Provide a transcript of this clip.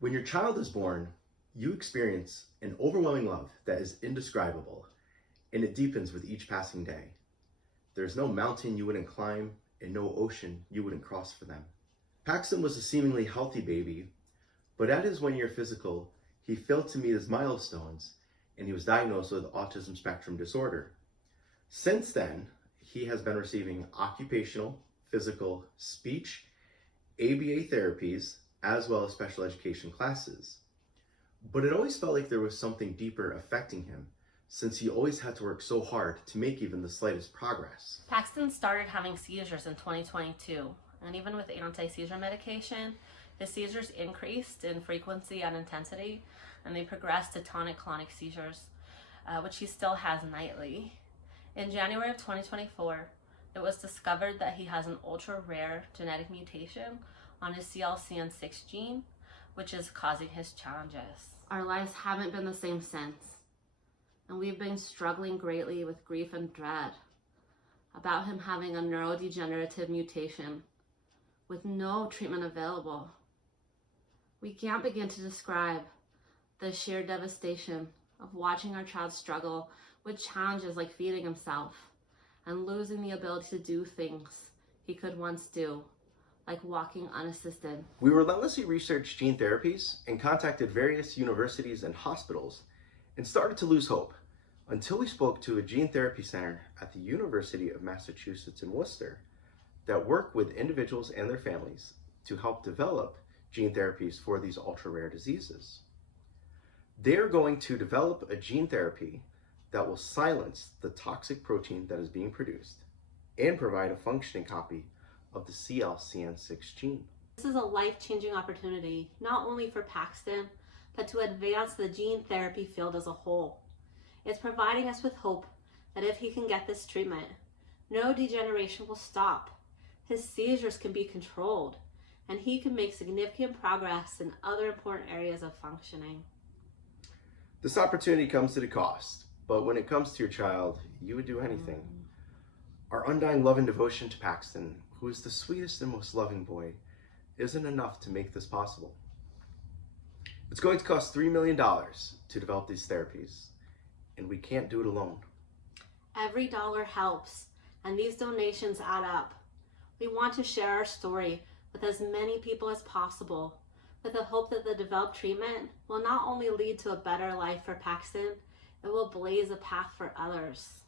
When your child is born, you experience an overwhelming love that is indescribable, and it deepens with each passing day. There's no mountain you wouldn't climb and no ocean you wouldn't cross for them. Paxton was a seemingly healthy baby, but at his 1-year physical, he failed to meet his milestones and he was diagnosed with autism spectrum disorder. Since then, he has been receiving occupational, physical, speech, ABA therapies, as well as special education classes. But it always felt like there was something deeper affecting him, since he always had to work so hard to make even the slightest progress. Paxton started having seizures in 2022, and even with anti-seizure medication, his seizures increased in frequency and intensity, and they progressed to tonic-clonic seizures, which he still has nightly. In January of 2024, it was discovered that he has an ultra-rare genetic mutation on his CLCN6 gene, which is causing his challenges. Our lives haven't been the same since, and we've been struggling greatly with grief and dread about him having a neurodegenerative mutation with no treatment available. We can't begin to describe the sheer devastation of watching our child struggle with challenges like feeding himself and losing the ability to do things he could once do, like walking unassisted. We relentlessly researched gene therapies and contacted various universities and hospitals and started to lose hope until we spoke to a gene therapy center at the University of Massachusetts in Worcester that work with individuals and their families to help develop gene therapies for these ultra-rare diseases. They are going to develop a gene therapy that will silence the toxic protein that is being produced and provide a functioning copy of the CLCN6 gene. This is a life-changing opportunity, not only for Paxton, but to advance the gene therapy field as a whole. It's providing us with hope that if he can get this treatment, neurodegeneration will stop, his seizures can be controlled, and he can make significant progress in other important areas of functioning. This opportunity comes at a cost, but when it comes to your child, you would do anything. Our undying love and devotion to Paxton, who is the sweetest and most loving boy, isn't enough to make this possible. It's going to cost $3 million to develop these therapies, and we can't do it alone. Every dollar helps, and these donations add up. We want to share our story with as many people as possible, with the hope that the developed treatment will not only lead to a better life for Paxton, it will blaze a path for others.